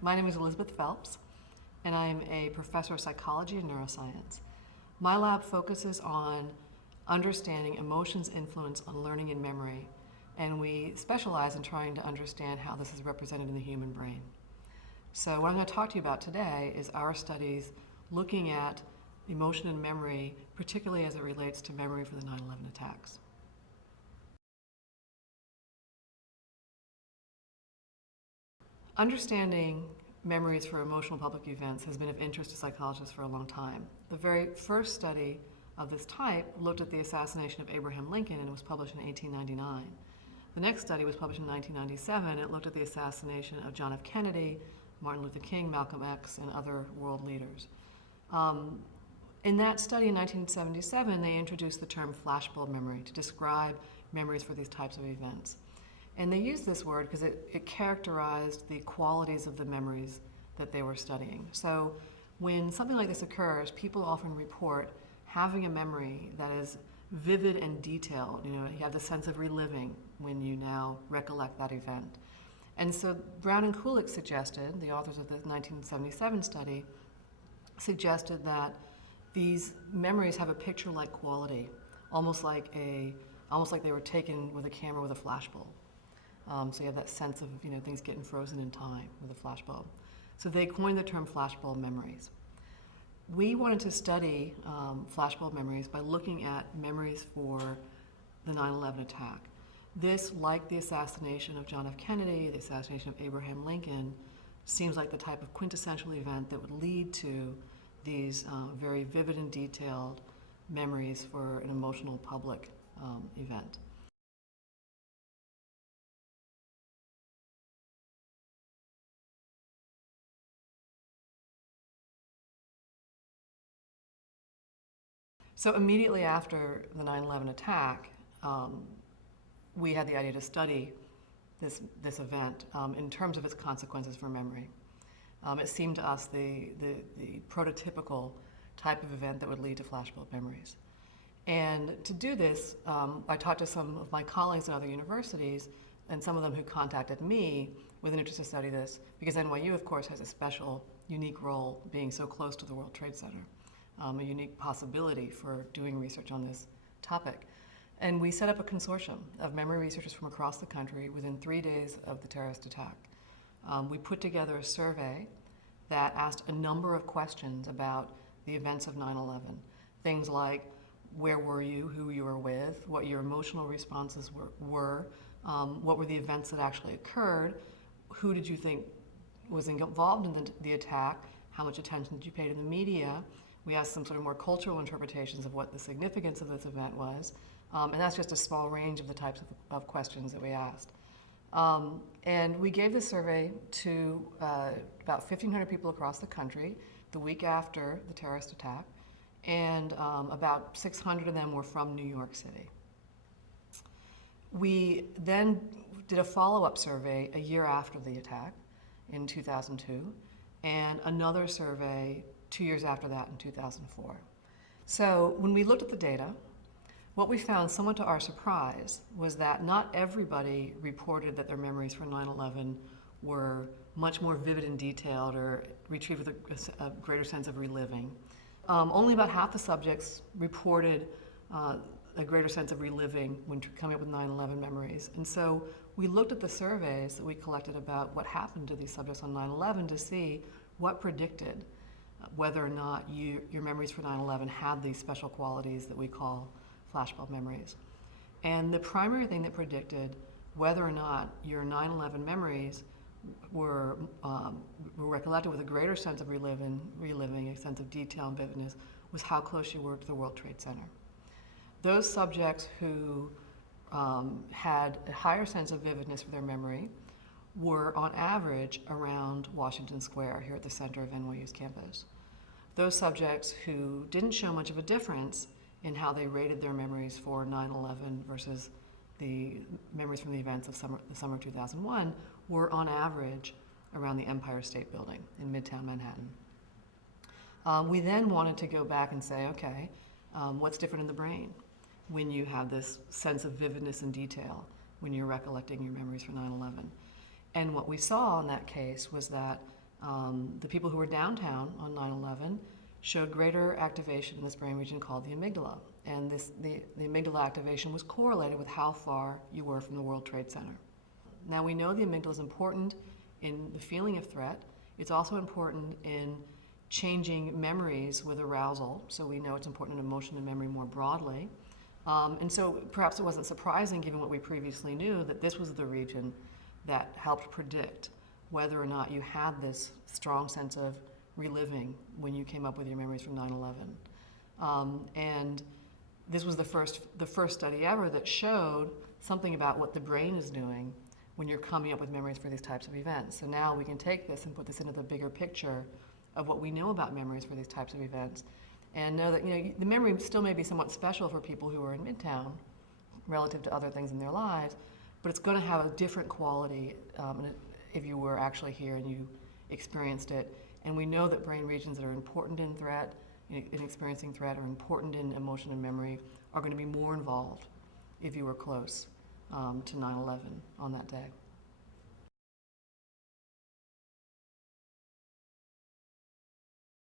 My name is Elizabeth Phelps, and I'm a professor of psychology and neuroscience. My lab focuses on understanding emotions' influence on learning and memory, and we specialize in trying to understand how this is represented in the human brain. So what I'm going to talk to you about today is our studies looking at emotion and memory, particularly as it relates to memory for the 9/11 attacks. Understanding memories for emotional public events has been of interest to psychologists for a long time. The very first study of this type looked at the assassination of Abraham Lincoln and was published in 1899. The next study was published in 1997. It looked at the assassination of John F. Kennedy, Martin Luther King, Malcolm X, and other world leaders. In that study in 1977, they introduced the term flashbulb memory to describe memories for these types of events. And they used this word because it characterized the qualities of the memories that they were studying. So when something like this occurs, people often report having a memory that is vivid and detailed. You have the sense of reliving when you now recollect that event. And so Brown and Kulik suggested, the authors of the 1977 study, suggested that these memories have a picture-like quality, almost like they were taken with a camera with a flashbulb. So you have that sense of things getting frozen in time with a flashbulb. So they coined the term flashbulb memories. We wanted to study flashbulb memories by looking at memories for the 9/11 attack. This, like the assassination of John F. Kennedy, the assassination of Abraham Lincoln, seems like the type of quintessential event that would lead to these very vivid and detailed memories for an emotional public event. So immediately after the 9/11 attack, we had the idea to study this event in terms of its consequences for memory. It seemed to us the prototypical type of event that would lead to flashbulb memories. And to do this, I talked to some of my colleagues at other universities, and some of them who contacted me with an interest to study this, because NYU, of course, has a special, unique role being so close to the World Trade Center, a unique possibility for doing research on this topic. And we set up a consortium of memory researchers from across the country within 3 days of the terrorist attack. We put together a survey that asked a number of questions about the events of 9/11. Things like, where were you, who you were with, what your emotional responses were, what were the events that actually occurred, who did you think was involved in the attack, how much attention did you pay to the media. We asked some sort of more cultural interpretations of what the significance of this event was, and that's just a small range of the types of questions that we asked. And we gave this survey to about 1,500 people across the country the week after the terrorist attack, and about 600 of them were from New York City. We then did a follow-up survey a year after the attack in 2002, and another survey 2 years after that in 2004. So when we looked at the data, what we found, somewhat to our surprise, was that not everybody reported that their memories for 9/11 were much more vivid and detailed or retrieved with a greater sense of reliving. Only about half the subjects reported a greater sense of reliving when coming up with 9/11 memories. And so we looked at the surveys that we collected about what happened to these subjects on 9/11 to see what predicted whether or not your memories for 9/11 had these special qualities that we call flashbulb memories. And the primary thing that predicted whether or not your 9/11 memories were recollected with a greater sense of reliving, a sense of detail and vividness, was how close you were to the World Trade Center. Those subjects who had a higher sense of vividness for their memory were on average around Washington Square, here at the center of NYU's campus. Those subjects who didn't show much of a difference in how they rated their memories for 9/11 versus the memories from the events of the summer of 2001 were on average around the Empire State Building in Midtown Manhattan. We then wanted to go back and say, okay, what's different in the brain when you have this sense of vividness and detail when you're recollecting your memories for 9/11? And what we saw in that case was that The people who were downtown on 9/11 showed greater activation in this brain region called the amygdala. And the amygdala activation was correlated with how far you were from the World Trade Center. Now we know the amygdala is important in the feeling of threat. It's also important in changing memories with arousal. So we know it's important in emotion and memory more broadly. And so perhaps it wasn't surprising, given what we previously knew, that this was the region that helped predict whether or not you had this strong sense of reliving when you came up with your memories from 9/11. And this was the first study ever that showed something about what the brain is doing when you're coming up with memories for these types of events. So now we can take this and put this into the bigger picture of what we know about memories for these types of events, and know that the memory still may be somewhat special for people who are in Midtown relative to other things in their lives, but it's going to have a different quality if you were actually here and you experienced it. And we know that brain regions that are important in threat, in experiencing threat, or important in emotion and memory, are going to be more involved if you were close to 9/11 on that day.